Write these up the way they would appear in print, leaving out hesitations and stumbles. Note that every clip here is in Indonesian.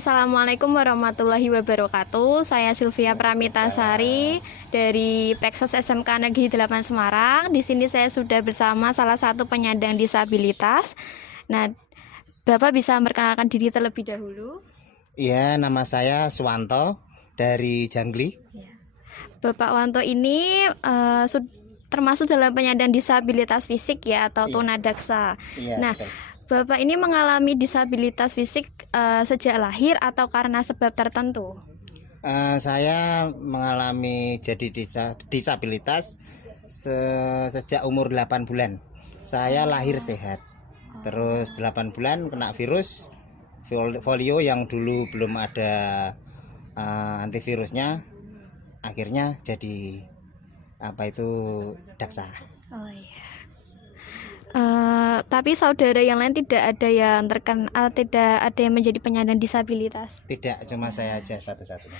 Assalamualaikum warahmatullahi wabarakatuh. Saya Sylvia Pramitasari dari Peksos SMK Negeri 8 Semarang. Di sini saya sudah bersama salah satu penyandang disabilitas. Nah, Bapak bisa memperkenalkan diri terlebih dahulu. Iya, nama saya Suwanto dari Jangli. Bapak Wanto ini termasuk dalam penyandang disabilitas fisik ya atau Iya. tunadaksa. Iya, Nah, betul. Bapak ini mengalami disabilitas fisik sejak lahir atau karena sebab tertentu? Saya mengalami jadi disabilitas sejak umur 8 bulan. Saya lahir sehat. Terus 8 bulan kena virus polio yang dulu belum ada antivirusnya. Akhirnya jadi daksa. Oh iya. Tapi saudara yang lain tidak ada yang tidak ada yang menjadi penyandang disabilitas. Tidak, cuma saya aja satu-satunya.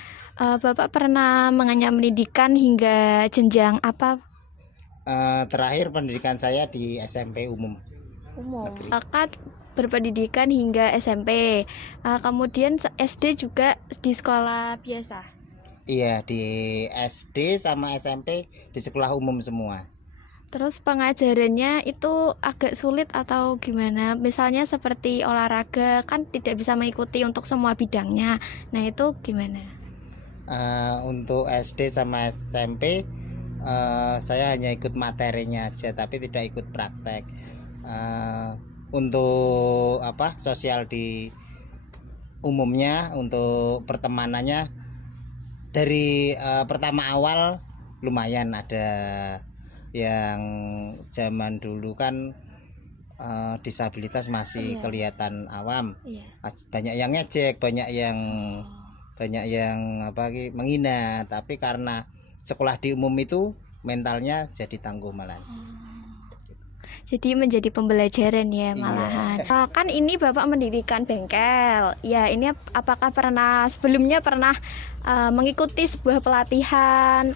Bapak pernah mengenyam pendidikan hingga jenjang apa? Terakhir pendidikan saya di SMP umum. Negeri. Bakat berpendidikan hingga SMP. Kemudian SD juga di sekolah biasa. Iya, di SD sama SMP di sekolah umum semua. Terus pengajarannya itu agak sulit atau gimana? Misalnya seperti olahraga kan tidak bisa mengikuti untuk semua bidangnya. Nah, itu gimana? Untuk SD sama SMP saya hanya ikut materinya aja, tapi tidak ikut praktek. Untuk sosial di umumnya, untuk pertemanannya dari pertama awal lumayan ada. Yang zaman dulu kan disabilitas masih kelihatan awam. Banyak yang ngejek, banyak yang menghina, tapi karena sekolah di umum itu mentalnya jadi tangguh malahan. Jadi menjadi pembelajaran ya malahan. Iya. Kan ini Bapak mendirikan bengkel. Ya, ini apakah sebelumnya pernah mengikuti sebuah pelatihan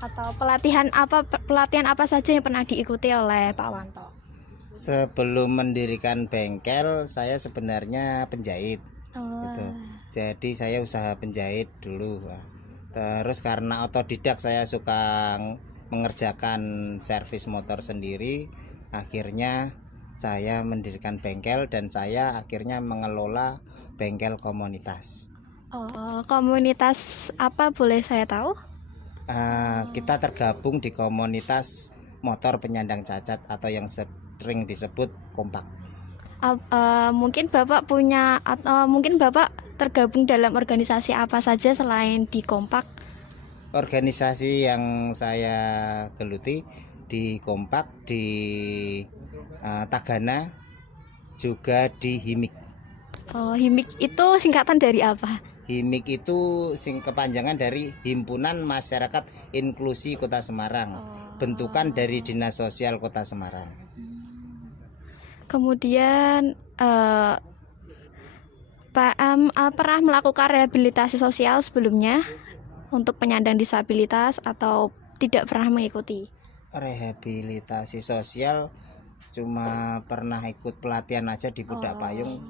atau pelatihan apa saja yang pernah diikuti oleh Pak Wanto? Sebelum mendirikan bengkel, saya sebenarnya penjahit. Gitu. Jadi saya usaha penjahit dulu. Terus karena otodidak saya suka mengerjakan servis motor sendiri, akhirnya saya mendirikan bengkel dan saya akhirnya mengelola bengkel komunitas. Komunitas apa boleh saya tahu? Kita tergabung di komunitas motor penyandang cacat atau yang sering disebut kompak. Mungkin Bapak punya atau mungkin Bapak tergabung dalam organisasi apa saja selain di kompak? Organisasi yang saya geluti di kompak, di Tagana, juga di HIMIK. HIMIK itu singkatan dari apa? HIMIK itu kepanjangan dari Himpunan Masyarakat Inklusi Kota Semarang, bentukan dari Dinas Sosial Kota Semarang. Kemudian Pak pernah melakukan rehabilitasi sosial sebelumnya untuk penyandang disabilitas atau tidak pernah mengikuti? Rehabilitasi sosial cuma pernah ikut pelatihan aja di Budak Payung,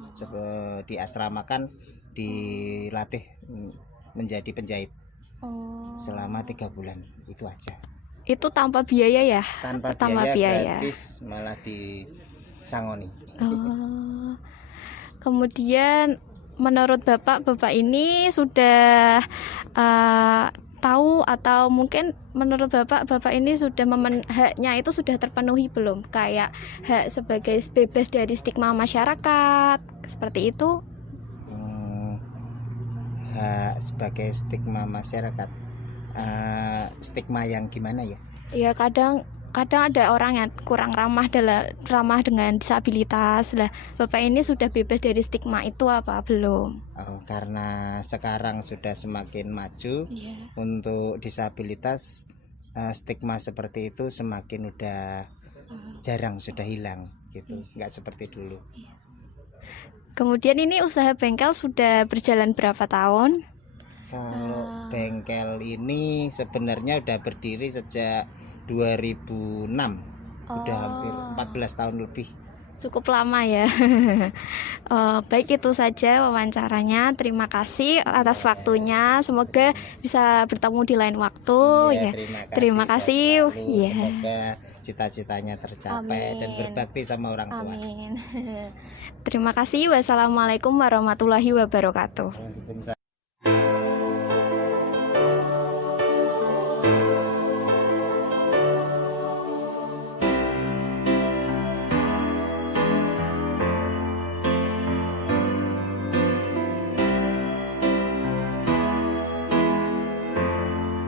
di asrama kan dilatih menjadi penjahit selama 3 bulan, itu aja. Itu tanpa biaya ya? Tanpa biaya, gratis, malah disangoni. Kemudian menurut Bapak ini sudah tahu atau mungkin menurut Bapak ini sudah haknya itu sudah terpenuhi belum? Kayak hak sebagai bebas dari stigma masyarakat seperti itu? Hak sebagai stigma masyarakat, stigma yang gimana ya? Ya kadang ada orang yang kurang ramah dengan disabilitas lah. Bapak ini sudah bebas dari stigma itu apa belum? Karena sekarang sudah semakin maju, untuk disabilitas stigma seperti itu semakin udah jarang, sudah hilang gitu, nggak seperti dulu. Kemudian ini usaha bengkel sudah berjalan berapa tahun? Kalau bengkel ini sebenarnya udah berdiri sejak 2006, udah hampir 14 tahun lebih. cukup lama ya. Baik, itu saja wawancaranya. Terima kasih atas waktunya. Semoga bisa bertemu di lain waktu ya. Terima kasih. Iya. Semoga cita-citanya tercapai dan Amin. berbakti sama orang tua. Amin. Terima kasih. Wassalamualaikum warahmatullahi wabarakatuh. Waalaikumsalam.